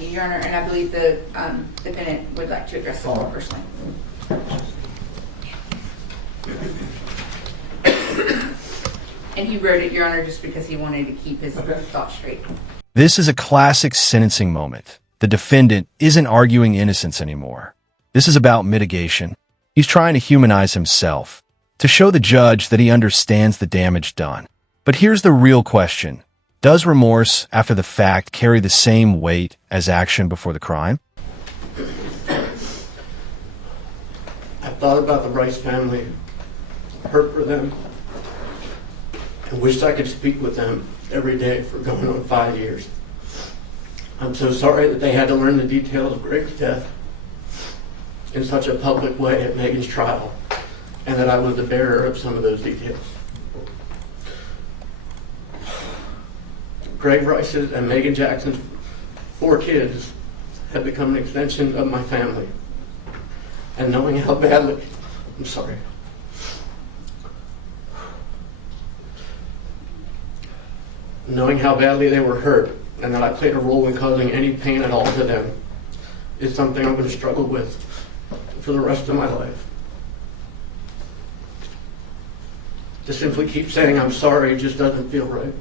Thank you, Your Honor, and I believe the defendant would like to address the court personally. And he wrote it, Your Honor, just because he wanted to keep his thoughts straight. This is a classic sentencing moment. The defendant isn't arguing innocence anymore. This is about mitigation. He's trying to humanize himself, to show the judge that he understands the damage done. But here's the real question. Does remorse after the fact carry the same weight as action before the crime? I thought about the Rice family, hurt for them, and wished I could speak with them every day for going on 5 years. I'm so sorry that they had to learn the details of Greg's death in such a public way at Megan's trial, and that I was the bearer of some of those details. Greg Rice's and Megan Jackson's 4 kids have become an extension of my family. And knowing how badly, knowing how badly they were hurt and that I played a role in causing any pain at all to them is something I'm going to struggle with for the rest of my life. To simply keep saying I'm sorry just doesn't feel right.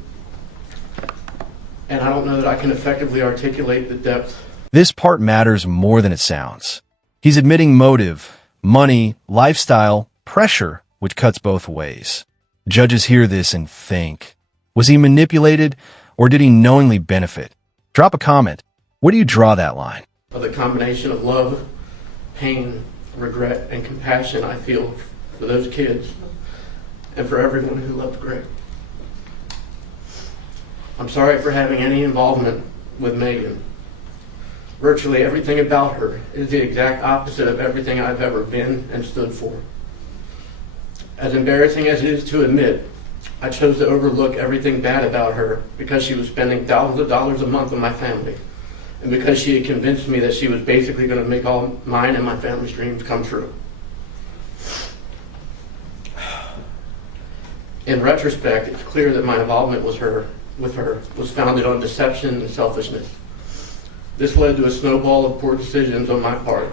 And I don't know that I can effectively articulate the depth. This part matters more than it sounds. He's admitting motive, money, lifestyle, pressure, which cuts both ways. Judges hear this and think, was he manipulated or did he knowingly benefit? Drop a comment. Where do you draw that line? Of the combination of love, pain, regret, and compassion I feel for those kids and for everyone who loved Greg. I'm sorry for having any involvement with Megan. Virtually everything about her is the exact opposite of everything I've ever been and stood for. As embarrassing as it is to admit, I chose to overlook everything bad about her because she was spending thousands of dollars a month on my family, and because she had convinced me that she was basically going to make all mine and my family's dreams come true. In retrospect, it's clear that my involvement with her was founded on deception and selfishness. This led to a snowball of poor decisions on my part,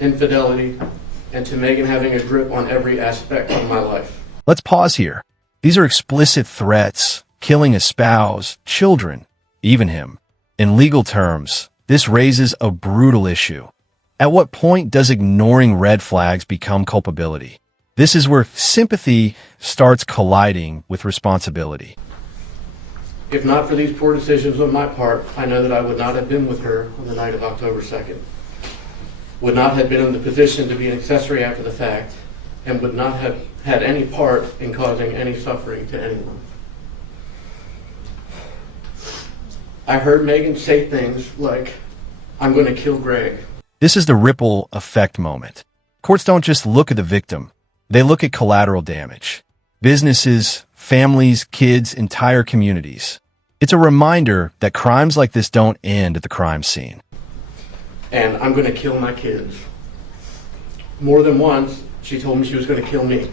infidelity, and to Megan having a grip on every aspect of my life. Let's pause here. These are explicit threats, killing a spouse, children, even him. In legal terms, this raises a brutal issue. At what point does ignoring red flags become culpability? This is where sympathy starts colliding with responsibility. If not for these poor decisions on my part, I know that I would not have been with her on the night of October 2nd, would not have been in the position to be an accessory after the fact, and would not have had any part in causing any suffering to anyone. I heard Megan say things like, "I'm going to kill Greg." This is the ripple effect moment. Courts don't just look at the victim. They look at collateral damage. Businesses, families, kids, entire communities. It's a reminder that crimes like this don't end at the crime scene. And I'm going to kill my kids. More than once, she told me she was going to kill me.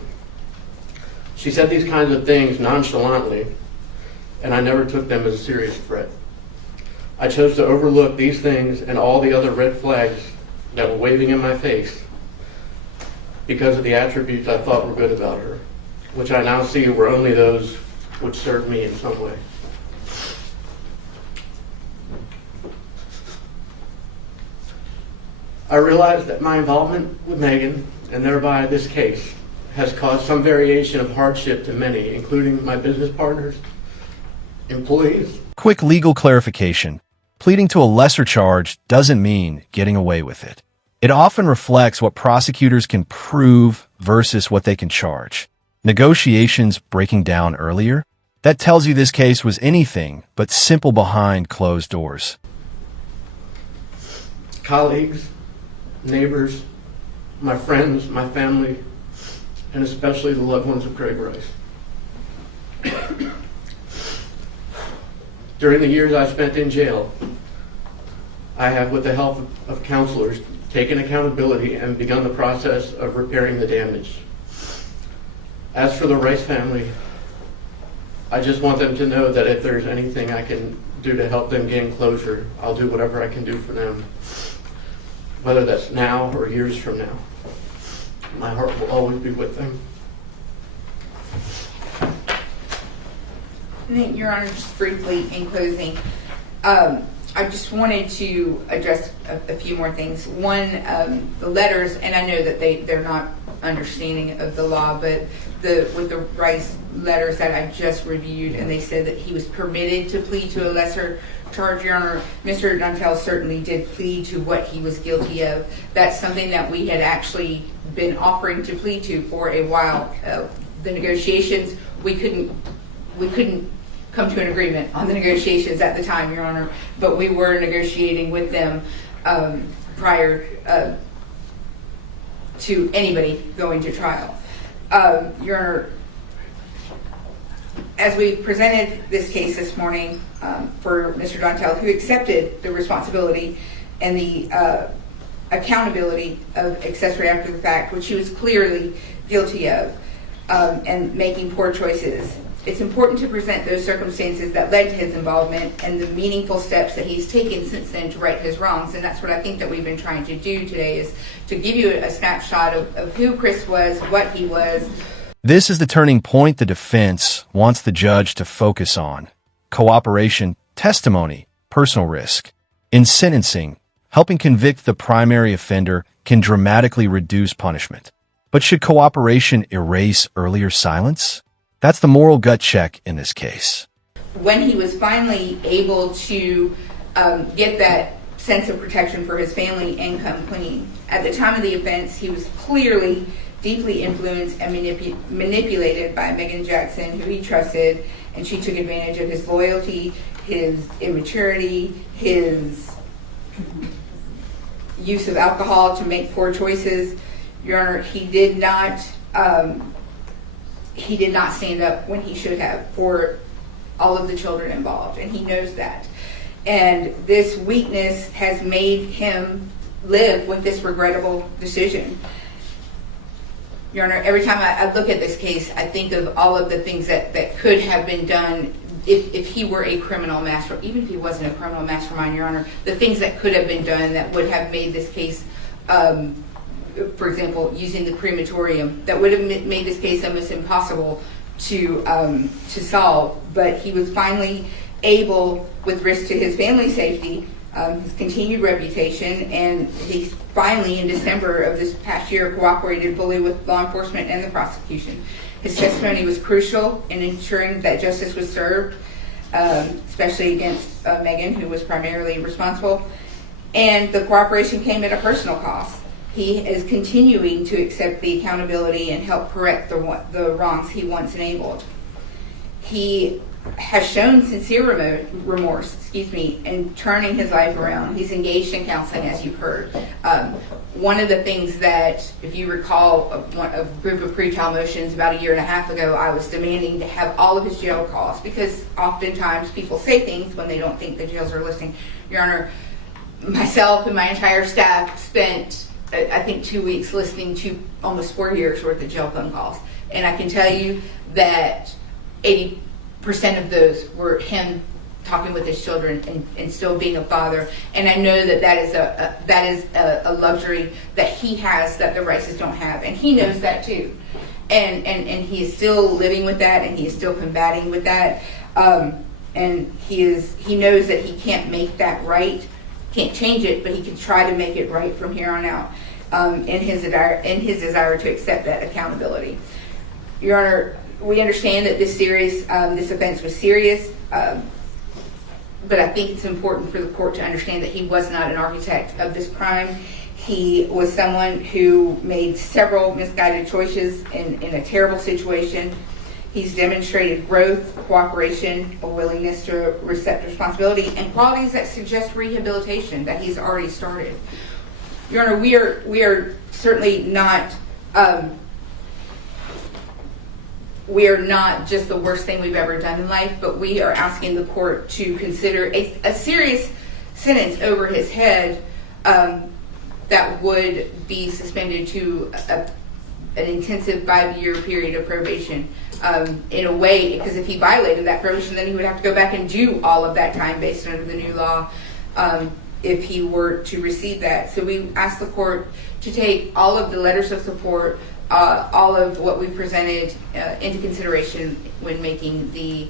She said these kinds of things nonchalantly, and I never took them as a serious threat. I chose to overlook these things and all the other red flags that were waving in my face because of the attributes I thought were good about her, which I now see were only those which served me in some way. I realized that my involvement with Megan, and thereby this case, has caused some variation of hardship to many, including my business partners, employees. Quick legal clarification. Pleading to a lesser charge doesn't mean getting away with it. It often reflects what prosecutors can prove versus what they can charge. Negotiations breaking down earlier? That tells you this case was anything but simple behind closed doors. Colleagues, neighbors, my friends, my family, and especially the loved ones of Greg Rice. During the years I spent in jail, I have, with the help of counselors, taken accountability and begun the process of repairing the damage. As for the Rice family, I just want them to know that if there's anything I can do to help them gain closure, I'll do whatever I can do for them, whether that's now or years from now. My heart will always be with them. And then, Your Honor, just briefly in closing, I just wanted to address a few more things. One, the letters, and I know that they're not understanding of the law, but with the Rice letters that I just reviewed, and they said that he was permitted to plead to a lesser charge, Your Honor, Mr. Dontell certainly did plead to what he was guilty of. That's something that we had actually been offering to plead to for a while. The negotiations, we couldn't come to an agreement on the negotiations at the time, Your Honor, but we were negotiating with them prior to anybody going to trial. Your Honor, as we presented this case this morning for Mr. Dontell, who accepted the responsibility and the accountability of accessory after the fact, which he was clearly guilty of, and making poor choices, it's important to present those circumstances that led to his involvement and the meaningful steps that he's taken since then to right his wrongs. And that's what I think that we've been trying to do today, is to give you a snapshot of who Chris was, what he was. This is the turning point the defense wants the judge to focus on: cooperation, testimony, personal risk. In sentencing, helping convict the primary offender can dramatically reduce punishment. But should cooperation erase earlier silence? That's the moral gut check in this case. When he was finally able to get that sense of protection for his family and come clean, at the time of the offense, he was clearly deeply influenced and manipulated by Megan Jackson, who he trusted, and she took advantage of his loyalty, his immaturity, his use of alcohol to make poor choices. Your Honor, he did not stand up when he should have for all of the children involved, and he knows that. And this weakness has made him live with this regrettable decision. Your Honor, every time I look at this case, I think of all of the things that could have been done if he were a criminal mastermind. Even if he wasn't a criminal mastermind, Your Honor, the things that could have been done that would have made this case, for example, using the crematorium, that would have made this case almost impossible to solve. But he was finally able, with risk to his family's safety, his continued reputation, and he finally, in December of this past year, cooperated fully with law enforcement and the prosecution. His testimony was crucial in ensuring that justice was served, especially against Megan, who was primarily responsible. And the cooperation came at a personal cost. He is continuing to accept the accountability and help correct the wrongs he once enabled. He has shown sincere remorse, in turning his life around. He's engaged in counseling, as you've heard. One of the things that, if you recall, a group of pretrial motions about a year and a half ago, I was demanding to have all of his jail costs, because oftentimes people say things when they don't think the jails are listening. Your Honor, myself and my entire staff spent, I think, 2 weeks listening to almost 4 years worth of jail phone calls. And I can tell you that 80% of those were him talking with his children and still being a father. And I know that is a luxury that he has that the Rices don't have, and he knows that too. And he is still living with that, and he is still combating with that. And he knows that he can't make that right, can't change it, but he can try to make it right from here on out. In his desire to accept that accountability. Your Honor, we understand that this offense was serious, but I think it's important for the court to understand that he was not an architect of this crime. He was someone who made several misguided choices in a terrible situation. He's demonstrated growth, cooperation, a willingness to accept responsibility, and qualities that suggest rehabilitation that he's already started. Your Honor, we are certainly not just the worst thing we've ever done in life, but we are asking the court to consider a serious sentence over his head that would be suspended to an intensive 5-year period of probation in a way, because if he violated that provision, then he would have to go back and do all of that time based under the new law if he were to receive that. So we asked the court to take all of the letters of support, all of what we presented into consideration when making the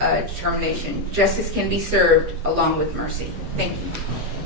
determination. Justice can be served along with mercy. Thank you.